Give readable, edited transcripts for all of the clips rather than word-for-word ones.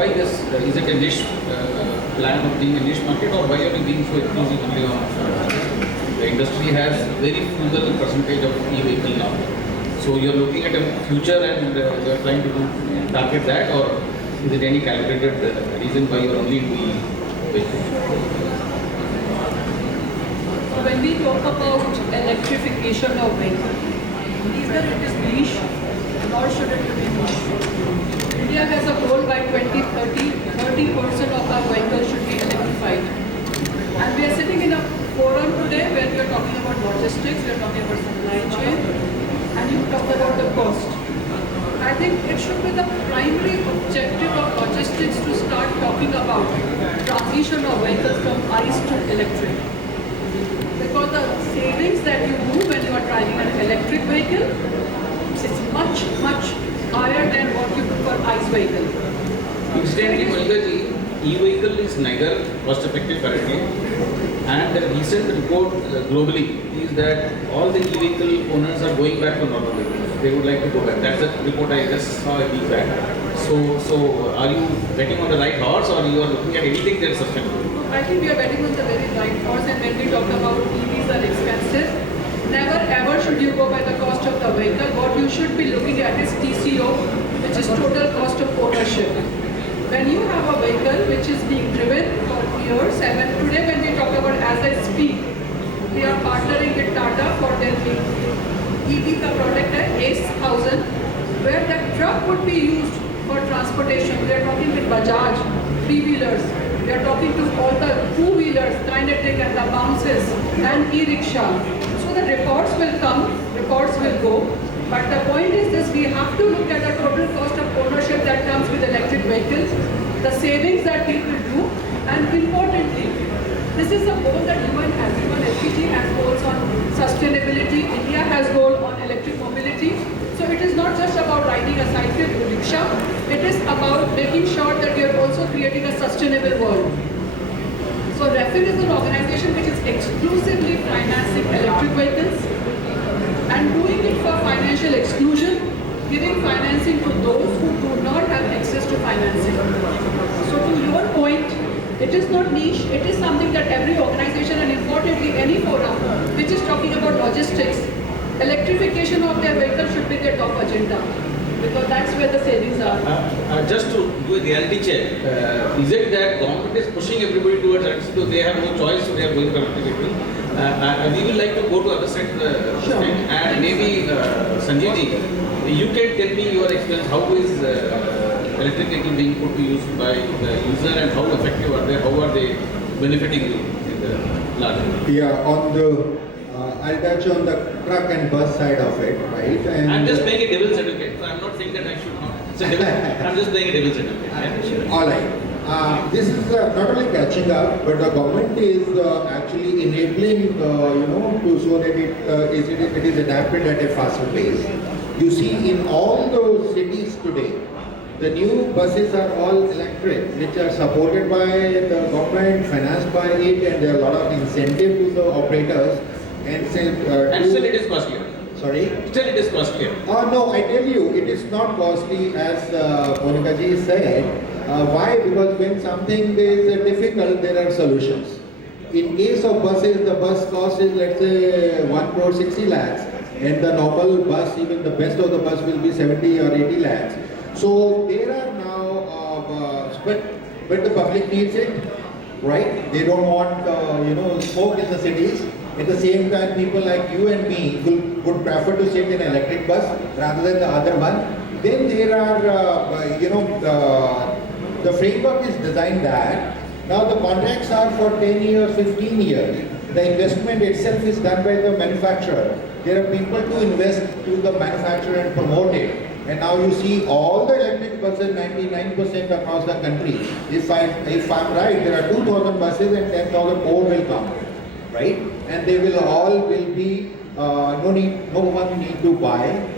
why this? Is it a niche plan of being a niche market, or why are we being so exclusive only on? The industry has very frugal percentage of e-vehicle now. So you're looking at a future and you're trying to target that, or is it any calibrated reason why you're only into e-vehicle? When we talk about electrification of vehicles, neither it is niche nor should it be niche. India has a goal by 2030, 30% of our vehicles should be electrified. And we are sitting in a forum today where we are talking about logistics, we are talking about supply chain, and you talk about the cost. I think it should be the primary objective of logistics to start talking about transition of vehicles from ICE to electric. Because the savings that you do when you are driving an electric vehicle is much, much higher than what you do for ICE vehicle. Incidentally, Malikaji, e-vehicle is neither cost effective currently, and the recent report globally is that all the e-vehicle owners are going back to normal vehicles. They would like to go back. That's the report I just saw a week back. So are you betting on the right horse, or you are looking at anything that is sustainable? I think we are betting on the very right horse, and when we talk about EVs are expensive, never ever should you go by the cost of the vehicle. What you should be looking at is TCO, which is total cost of ownership. When you have a vehicle which is being driven for years, and today when we talk about as I speak, we are partnering with Tata for their EV product ACE 1000, where that truck would be used for transportation. We are talking with Bajaj, three-wheelers. We are talking to all the two-wheelers, Kinetic and the bounces and e-rickshaw. So the reports will come, reports will go. But the point is this, we have to look at the total cost of ownership that comes with electric vehicles, the savings that people do, and importantly, this is a goal that UN has. Even SDG has goals on sustainability. India has goal on electric mobility. So it is not just about riding a cycle or rickshaw. It is about making sure that we are also creating a sustainable world. So REFIN is an organization which is exclusively financing electric vehicles and doing it for financial exclusion, giving financing to those who do not have access to financing. So to your point, it is not niche, it is something that every organization, and importantly any forum which is talking about logistics, electrification of their vehicle should be their top agenda, because that's where the savings are. Just to do a reality check, is it that government is pushing everybody towards electricity, so they have no choice, so they are going for electric vehicle? We will like to go to other side, Sure. and maybe Sanjeev ji, you can tell me your experience. How is electric vehicle being put to use by the user, and how effective are they? How are they benefiting you in the large? Yeah, on the I'll touch on the truck and bus side of it, right? And I'm just playing a devil's advocate, so I'm not saying that I should not. I'm just playing a devil's advocate. Yeah, sure. all right. This is not only catching up, but the government is actually enabling, to so that it is adapted at a faster pace. You see, in all those cities today, the new buses are all electric, which are supported by the government, financed by it, and there are a lot of incentive to the operators. And Still it is costlier. Sorry? Still it is costlier. No, I tell you, it is not costly as Monika ji said. Why? Because when something is difficult, there are solutions. In case of buses, the bus cost is, let's say, 1 crore 60 lakhs, and the normal bus, even the best of the bus, will be 70 or 80 lakhs. So there are now, but the public needs it, right? They don't want, smoke in the cities. At the same time, people like you and me would prefer to sit in an electric bus rather than the other one. Then there are, the framework is designed that now the contracts are for 10 years, 15 years. The investment itself is done by the manufacturer. There are people to invest to the manufacturer and promote it. And now you see all the electric buses, 99% across the country. If I'm right, there are 2,000 buses and 10,000 more will come, right? And they will all be no one need to buy,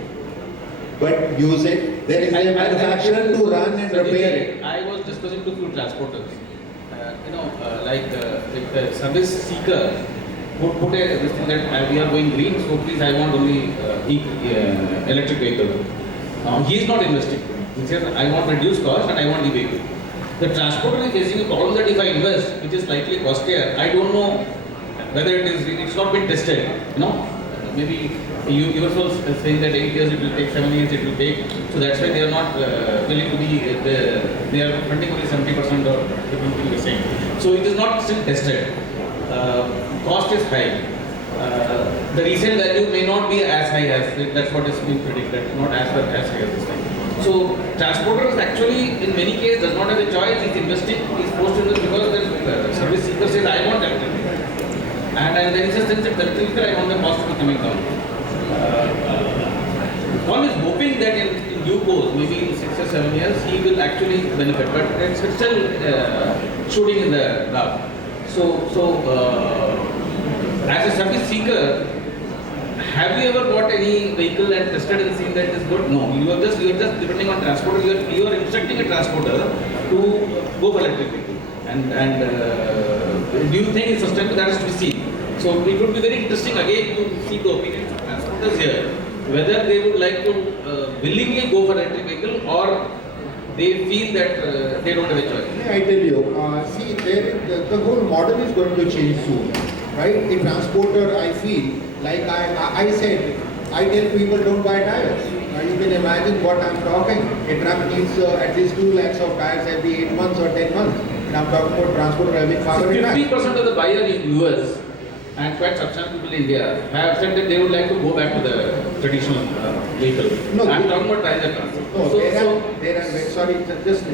but use it. There is a manufacturer to run and repair it. I was discussing to few transporters. If a service seeker would put this thing that we are going green, so please I want only electric vehicle. He is not investing. He says I want reduced cost and I want e-vehicle. The transporter is facing a problem that if I invest, which is slightly costlier, I don't know whether it's not been tested. You know, maybe you yourself saying that 8 years it will take, 7 years it will take. So that's why they are not willing to be, they are funding only 70% or different thing you're saying. So it is not still tested. Cost is high. The resale value may not be as high as, that's what is being predicted, not as high as this time. So transporter is actually in many cases does not have a choice. He's investing, he's forced to invest because the service seeker says I want electric vehicle. And then he says since it's electric vehicle, I want the cost to be coming down. One is hoping that in due course, maybe in 6 or 7 years, he will actually benefit. But it's still shooting in the dark. As a service seeker, have you ever bought any vehicle and tested and seen that it is good? No. You are just depending on transporter. You are instructing a transporter to go for electric vehicle. And do you think it's sustainable? That is to be seen. So it would be very interesting again to see the opinions of transporters here, whether they would like to willingly go for electric vehicle or they feel that they don't have a choice. I tell you, see, the whole model is going to change soon, right? A transporter, I feel, like I said, I tell people don't buy tires. You can imagine what I'm talking. A truck needs at least 2 lakhs of tires every 8 months or 10 months. And I'm talking about transporter having 50% of the buyer in US and quite substantial people in India have said that they would like to go back to the traditional vehicle. No, I'm talking about private transport. No, there are, sorry, just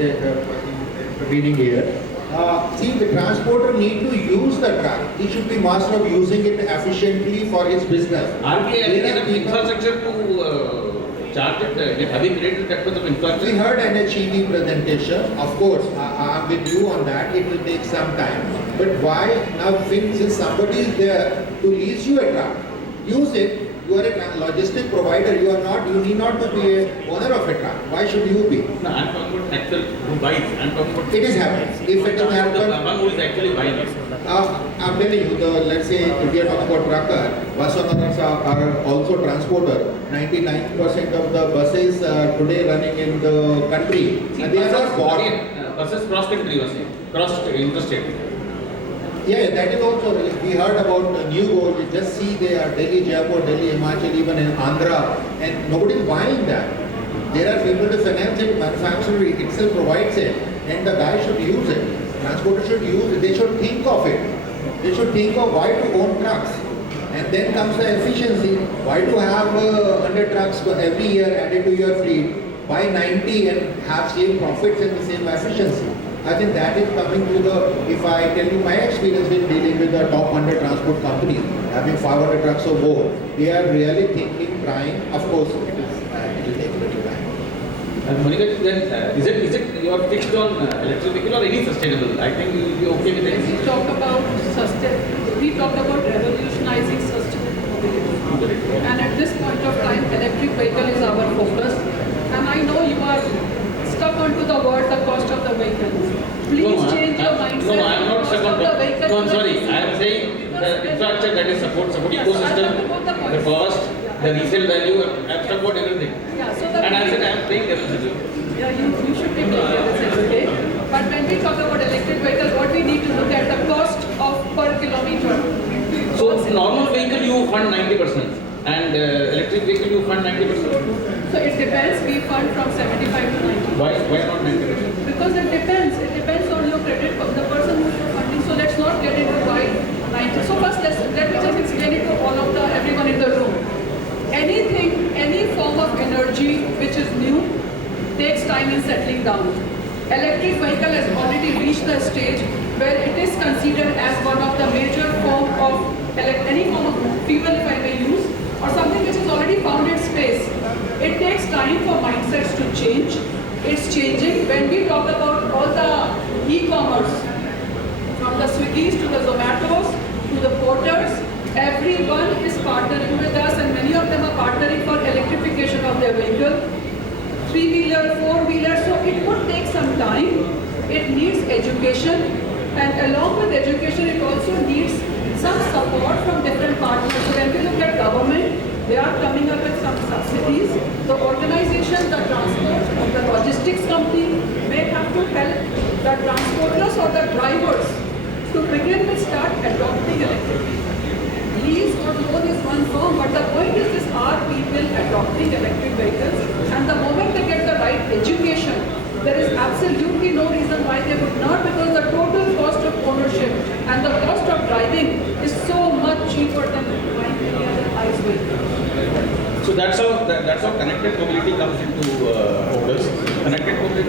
reading here. See, the transporter need to use the truck. He should be master of using it efficiently for his business. RBI has the infrastructure to charge it. Have you created that much of infrastructure? We heard NHEV presentation. Of course, I'm with you on that. It will take some time. But why now, since somebody is there to lease you a truck, use it. You are a logistic provider. You need not to be a owner of a truck. Why should you be? No, I'm talking about actual who buys. I'm talking about. It is happening. If it is happening, the one who is actually buying it. I'm telling you, let's say if we are talking about trucker, bus owners are also transporter. 99% of the buses today running in the country, and they are not bought. Buses cross country, was cross interstate. Yeah, that is also, we heard about New Go, we just see they are Delhi, Jaipur, Delhi, Himachal, even in Andhra, and nobody is buying that. There are people to finance it, manufacturer itself provides it, and the guy should use it. Transporter should use it, they should think of it. They should think of why to own trucks. And then comes the efficiency. Why to have 100 trucks every year added to your fleet, buy 90 and have same profits and the same efficiency. I think that is coming to the, if I tell you my experience in dealing with the top 100 transport companies, having 500 trucks or more, they are really thinking, trying. Of course, it will take a little time. Monica, then is it you are fixed on electric vehicle or any sustainable? I think you will be okay with When it. we talk about revolutionizing sustainable mobility. And at this point of time, electric vehicle is our focus. And I know you are stuck onto the word, the cost of the vehicle. Please change your mindset. No, I am not stuck on the that. vehicle. No, I'm sorry. I am saying the infrastructure that is support ecosystem, the cost, the resale value. I am stuck about everything. Yeah, so And I said I am paying everything. yeah, you should be paying everything, okay? But when we talk about electric vehicle, what we need to look at the cost of per kilometer. So normal vehicle you fund 90% and electric vehicle you fund 90%. So it depends, we fund from 75 to 90. Why not 90%? Because it depends on your credit, the person who's funding. So let's not get into why 90. So first let me just explain it to everyone in the room. Anything, any form of energy which is new takes time in settling down. Electric vehicle has already reached the stage where it is considered as one of the major form of any form of fuel, if I may use, or something which has already found its space. It takes time for mindsets to change. It's changing. When we talk about all the e-commerce, from the Swiggies to the Zomatos to the porters, everyone is partnering with us, and many of them are partnering for electrification of their vehicle. 3-wheeler, 4-wheeler, so it would take some time. It needs education, and along with education, it also needs some support from different partners. So when we look at government, they are coming up with some subsidies. The organization, the transport, the logistics company may have to help the transporters or the drivers to begin with start adopting electric vehicles. Lease or loan is one form, but the point is this are people adopting electric vehicles, and the moment they get the right education, there is absolutely no reason why they would not, because the total cost of ownership and the cost of driving is so much cheaper than buying any other ICE vehicle. So that's how connected mobility comes into focus. Connected mobility